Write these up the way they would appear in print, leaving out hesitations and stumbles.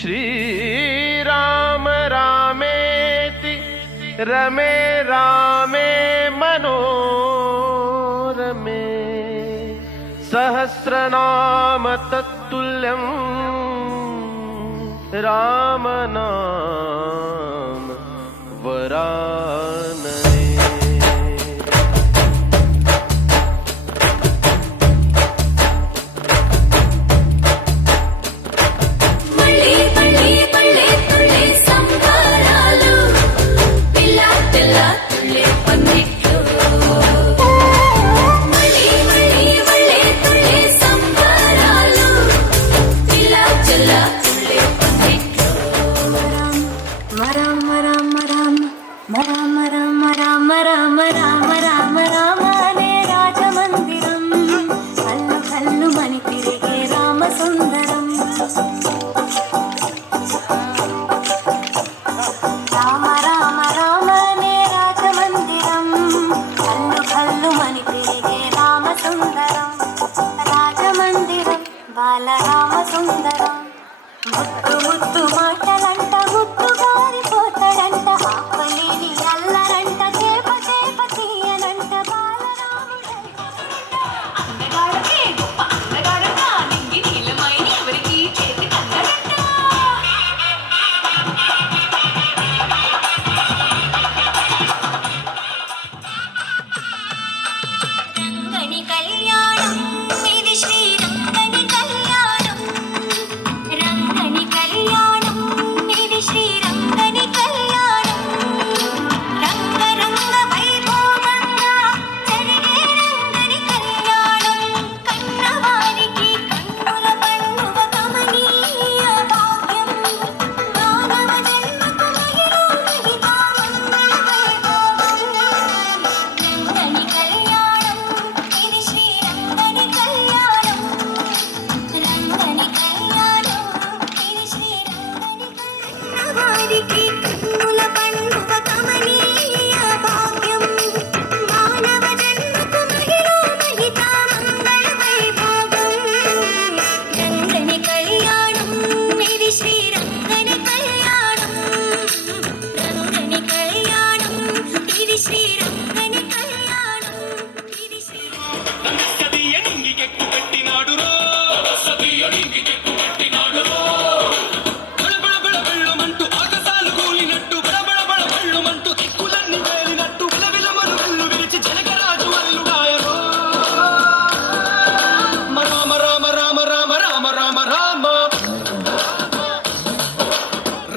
श्रीराम रामेति रमे रामे मनोरमे सहस्रनाम तत्तुल्यं रामनाम वरानने।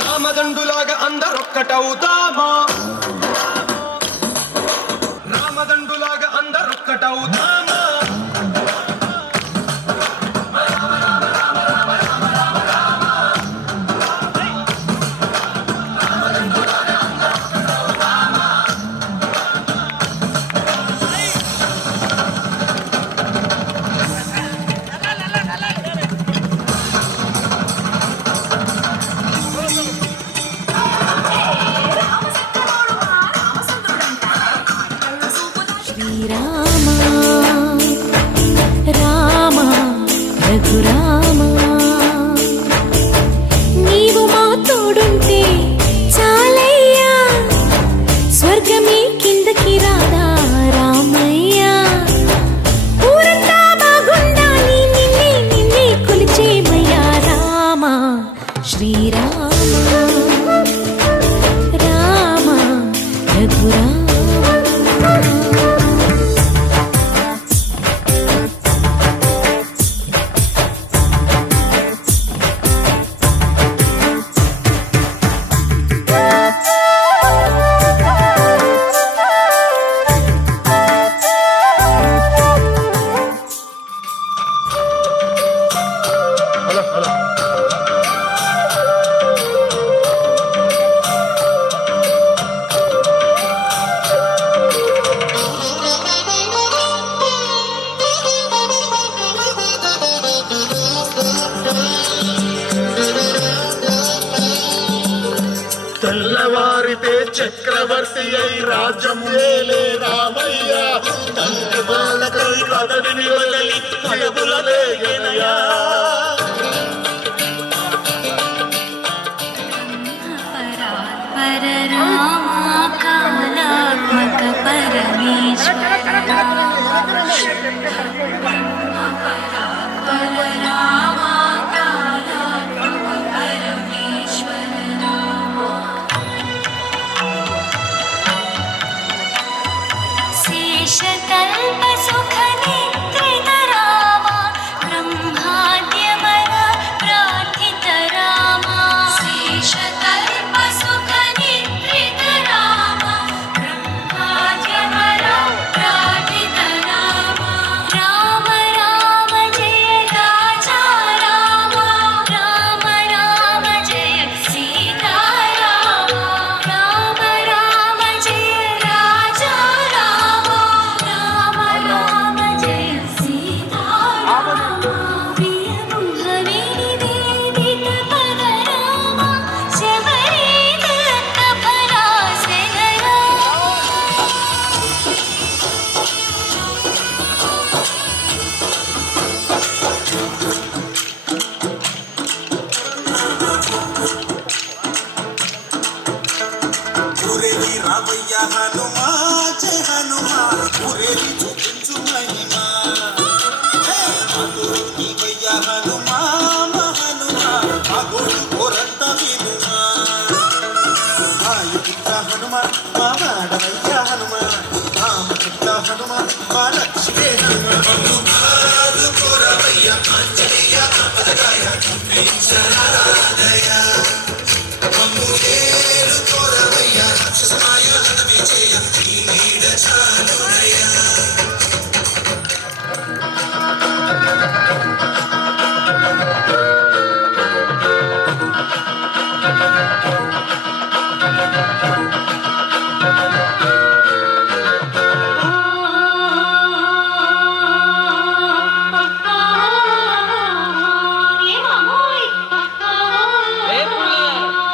రామదండులాగా అందరొక్కటవుదామా, రామదండులాగా అందరొక్కటవుదామా. రామ రఘురామ నీవు మా తోడుంటే చాలయ్యా, స్వర్గమే కిందకి రాదా రామయ్యా. ఊరంతా బాగుండాలి నిన్నే నిన్నే కొలిచేమయ్యా రామ. శ్రీరామ రామ రఘురామ తెల్లవారితే చక్రవర్తి అయి రాజ్యం ఏలే రామయ్య, తండ్రి బాలకై కదలిని వదలి కయబులలేగనయా.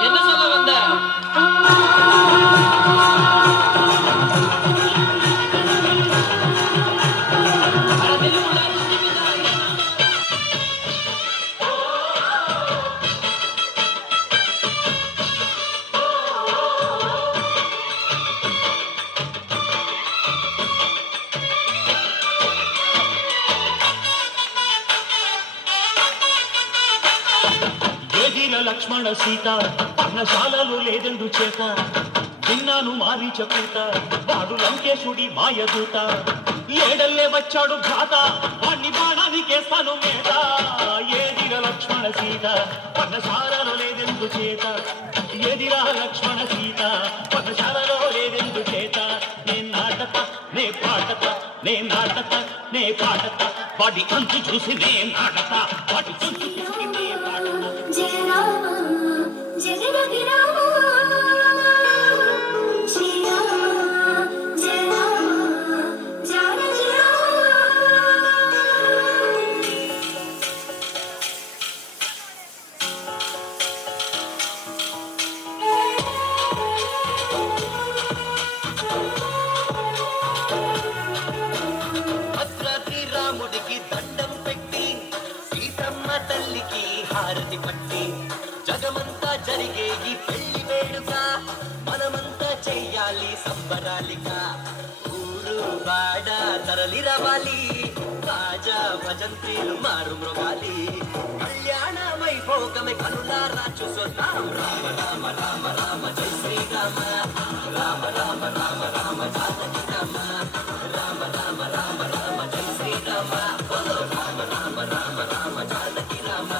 என்ன சொல்ல வந்த? ఎదిర లక్ష్మణ సీత పర్ణశాలలో లేదెందు చేత విన్నాను మారీచ కూత వాడు లంకేశుడి మాయదూత ఏడల్లే వచ్చాడు భ్రాత వాణ్ణి బాణానికేస్తాను మేత ఏదిర లక్ష్మణ సీత పర్ణశాలలో లేదెందు చేత ఎదిరా లక్ష్మణ సీత పర్ణశాలలో లేదెందు చేత నే నాటక నే పాటక నే నాటక నే పాటక వాడి అంతు చూసి నే నాటక వాడి అంతు చూసి నే పాటక జయ రామ జయ రఘు రామ శ్రీరామ జయ రామ జానకి రామ భద్రాద్రి రాముడికి దండం పెట్టి సీతమ్మ తల్లికి హారతి పట్టి జగమంతా జరిగే ఈ పెళ్లి వేడుక మనమంతా చెయ్యాలి సంబరాలిగా ఊరు వాడ తరలి రవాలి రాజా భజంత్రీలు మారు మృగాలి కళ్యాణ వైభోగమే కనులారా చూసొద్దాం రామ రామ రామ రామ జై శ్రీరామ రామ రామ రామ రామ జానకి రామ రామ రామ రామ రామ జై శ్రీరామ రామ రామ రామ రామ జానకి రామ